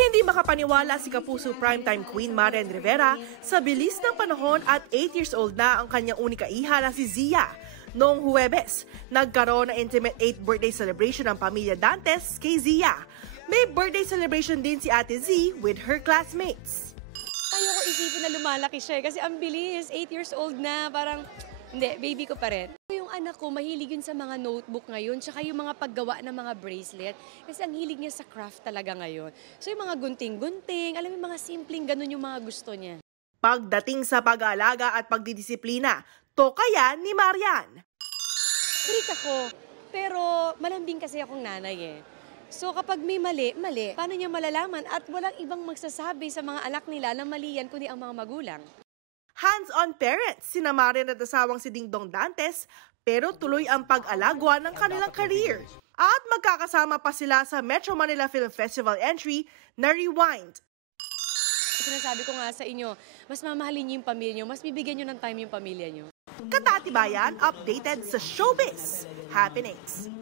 Hindi makapaniwala si Kapuso primetime queen Marian Rivera sa bilis ng panahon at 8 years old na ang kanyang unika iha na si Zia. Noong Huwebes, nagkaroon ng intimate 8th birthday celebration ng pamilya Dantes kay Zia. May birthday celebration din si Ate Z with her classmates. Ayoko isipin na lumalaki siya kasi ang bilis, 8 years old na, parang hindi, baby ko pa rin. Yung anak ko, mahilig yun sa mga notebook ngayon, tsaka yung mga paggawa ng mga bracelet. Kasi ang hilig niya sa craft talaga ngayon. So yung mga gunting-gunting, alam mo yung mga simpleng ganun yung mga gusto niya. Pagdating sa pag-aalaga at pagdidisiplina, toka yan ni Marian. Strict ako, pero malambing kasi akong nanay eh. So kapag may mali, mali. Paano niya malalaman at walang ibang magsasabi sa mga anak nila na mali yan kundi ang mga magulang. Hands-on parents, sina Marian at asawang si Dingdong Dantes, pero tuloy ang pag-alagwa ng kanilang career. At magkakasama pa sila sa Metro Manila Film Festival entry na Rewind. Sinasabi ko nga sa inyo, mas mamahalin niyo yung pamilya niyo, mas bibigyan niyo ng time yung pamilya niyo. Katatibayan, updated sa showbiz happenings.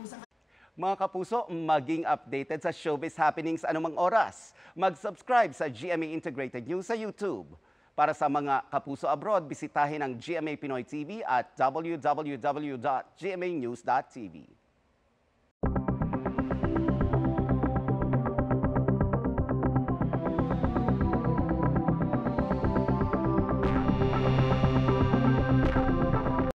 Mga kapuso, maging updated sa showbiz happenings anumang oras. Mag-subscribe sa GMA Integrated News sa YouTube. Para sa mga kapuso abroad, bisitahin ang GMA Pinoy TV at www.gmanews.tv.